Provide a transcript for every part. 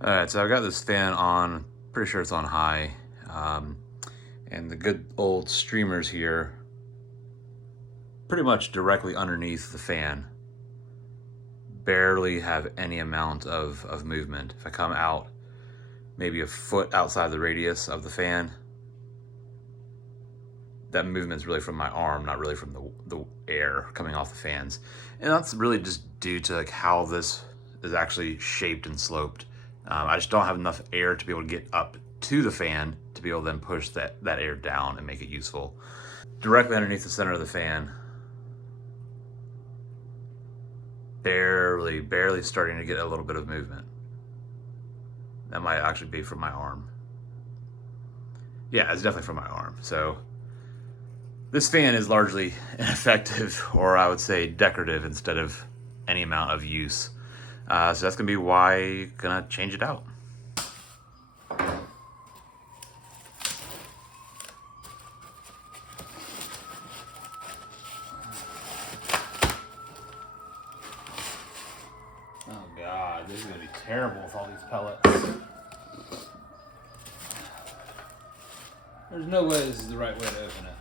All right, so I've got this fan on, pretty sure it's on high. And the good old streamers here, pretty much directly underneath the fan, barely have any amount of movement. If I come out maybe a foot outside the radius of the fan, that movement's really from my arm, not really from the air coming off the fans. And that's really just due to like how this is actually shaped and sloped. I just don't have enough air to be able to get up to the fan to be able to then push that air down and make it useful. Directly underneath the center of the fan, barely starting to get a little bit of movement. That might actually be from my arm. Yeah, it's definitely from my arm. So this fan is largely ineffective, or I would say decorative instead of any amount of use. So that's gonna be why I'm gonna change it out. Oh God, this is gonna be terrible with all these pellets. There's no way this is the right way to open it.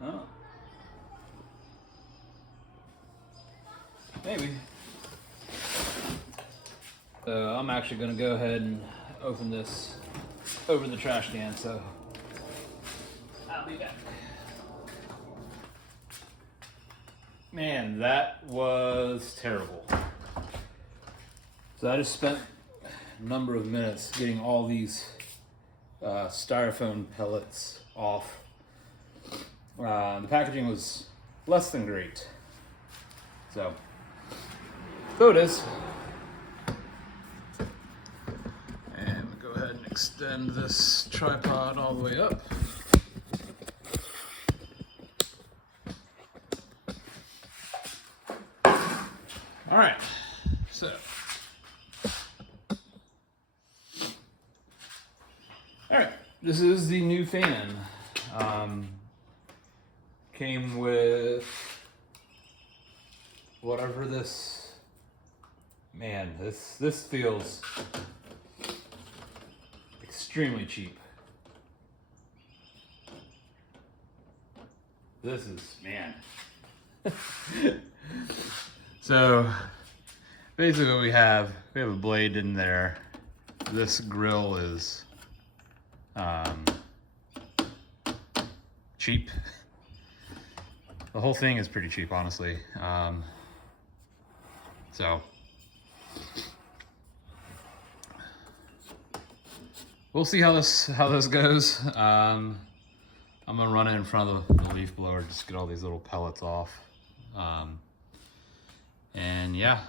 Oh. Maybe. So I'm actually gonna go ahead and open this over the trash can, so I'll be back. Man, that was terrible. So I just spent a number of minutes getting all these styrofoam pellets off. The packaging was less than great. So it is. And we'll go ahead and extend this tripod all the way up. All right, so. All right, this is the new fan. Came with whatever this, man, this feels extremely cheap. This is, man. So basically what we have a blade in there. This grill is cheap. The whole thing is pretty cheap, honestly. So we'll see how this goes. I'm gonna run it in front of the leaf blower, just get all these little pellets off. And yeah,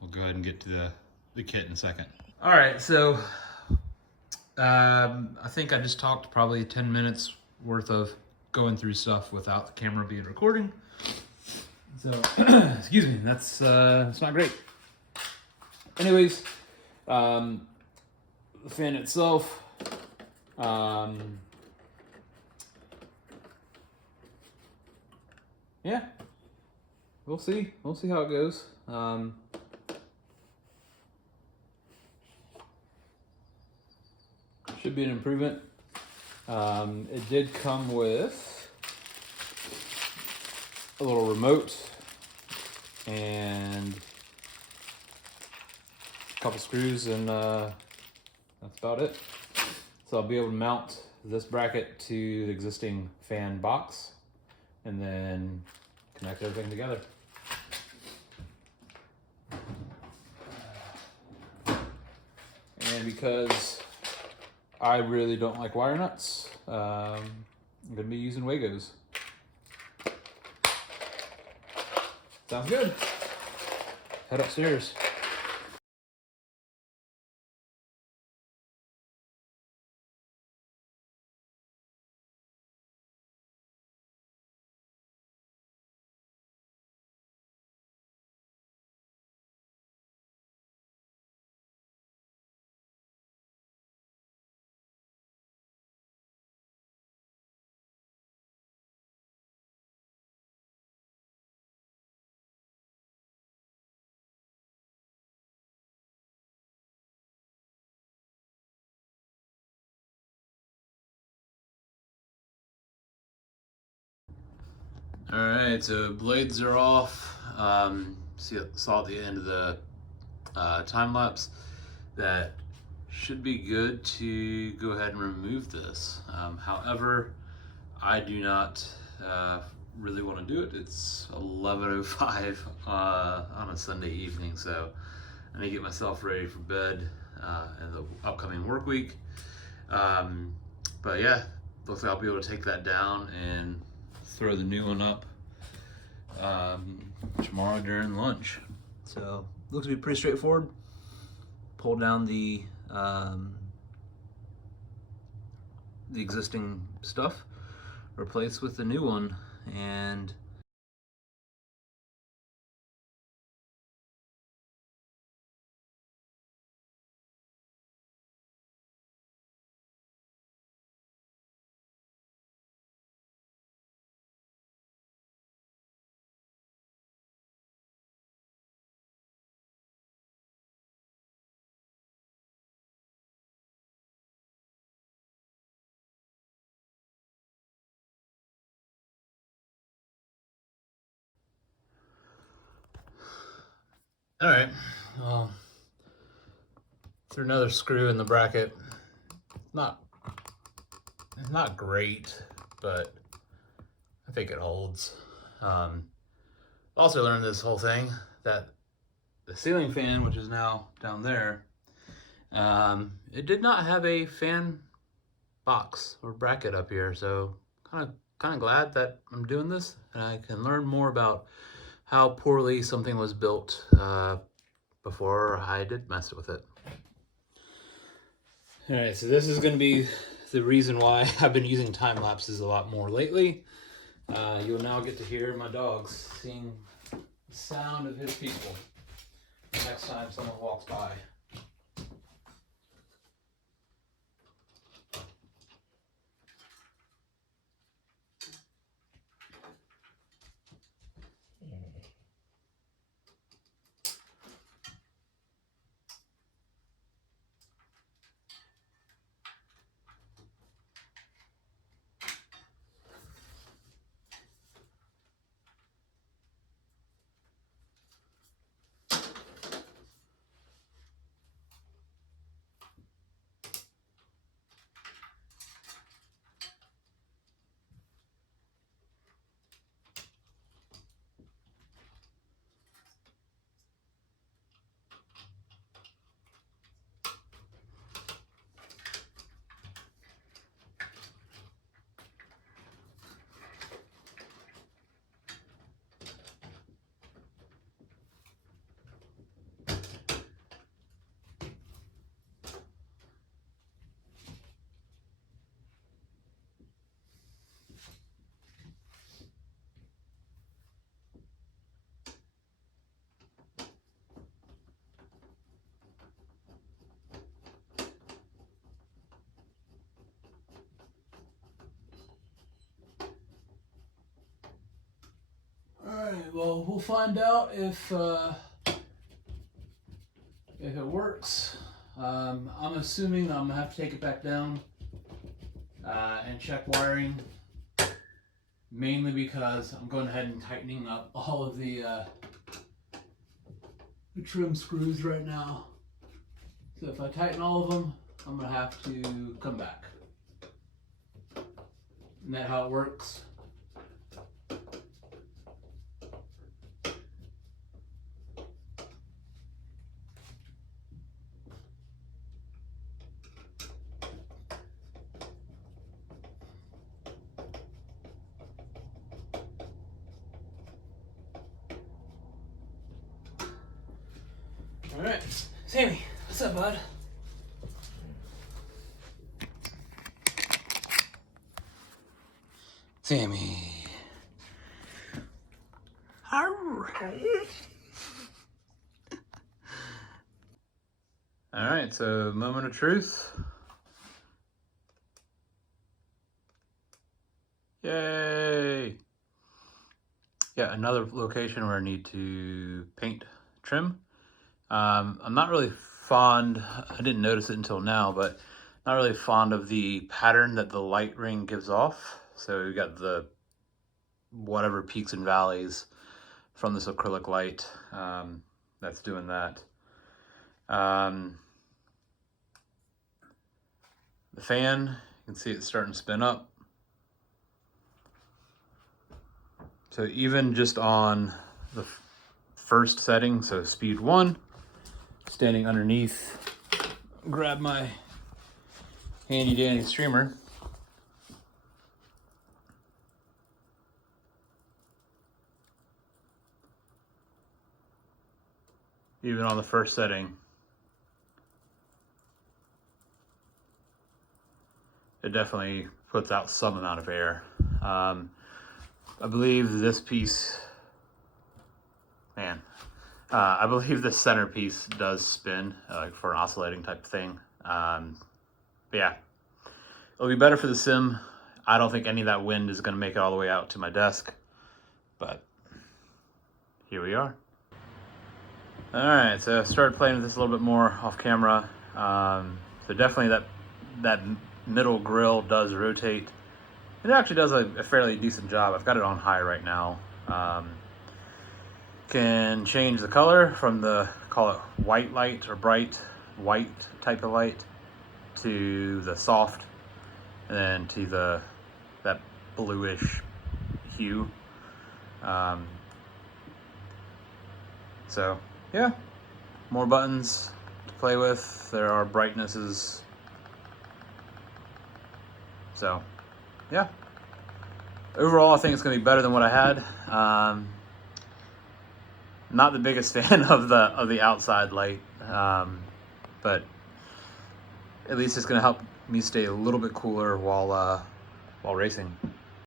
we'll go ahead and get to the kit in a second. All right, so I think I just talked probably 10 minutes worth of going through stuff without the camera being recording. So, excuse me, that's not great. Anyways, the fan itself, yeah, we'll see how it goes. Should be an improvement. It did come with a little remote and a couple screws, and that's about it. So I'll be able to mount this bracket to the existing fan box and then connect everything together. And because I really don't like wire nuts, I'm gonna be using Wagos. Sounds good. Head upstairs. All right, so blades are off. Saw at the end of the time lapse that should be good to go ahead and remove this. However, I do not really want to do it. It's 11:05 on a Sunday evening, so I need to get myself ready for bed in the upcoming work week. But yeah, looks like I'll be able to take that down and throw the new one up tomorrow during lunch. So looks to be pretty straightforward. Pull down the existing stuff, replace with the new one, and all right. Well, threw another screw in the bracket. It's not great, but I think it holds. Also learned this whole thing that the ceiling fan, which is now down there, it did not have a fan box or bracket up here, so kind of glad that I'm doing this and I can learn more about how poorly something was built before I did mess with it. All right, so this is going to be the reason why I've been using time lapses a lot more lately. You'll now get to hear my dogs sing the sound of his people next time someone walks by. Alright, well, we'll find out if it works. I'm assuming I'm gonna have to take it back down and check wiring, mainly because I'm going ahead and tightening up all of the trim screws right now. So if I tighten all of them, I'm gonna have to come back. Isn't that how it works? All right, Sammy, what's up, bud? Sammy. All right, so moment of truth. Yay! Yeah, another location where I need to paint trim. I'm not really fond, I didn't notice it until now, but not really fond of the pattern that the light ring gives off. So we got the whatever peaks and valleys from this acrylic light. That's doing that. The fan, you can see it's starting to spin up. So even just on the first setting, so speed 1, standing underneath, grab my handy dandy streamer. Even on the first setting, it definitely puts out some amount of air. I believe this piece, I believe this center piece does spin, like for an oscillating type of thing. But yeah, it'll be better for the sim. I don't think any of that wind is gonna make it all the way out to my desk, but here we are. All right, so I started playing with this a little bit more off camera. So definitely that middle grill does rotate. It actually does a fairly decent job. I've got it on high right now. Can change the color from the, call it white light or bright white type of light, to the soft, and then to that bluish hue. So yeah, more buttons to play with. There are brightnesses. So yeah, overall I think it's gonna be better than what I had. Not the biggest fan of the outside light, but at least it's gonna help me stay a little bit cooler while racing.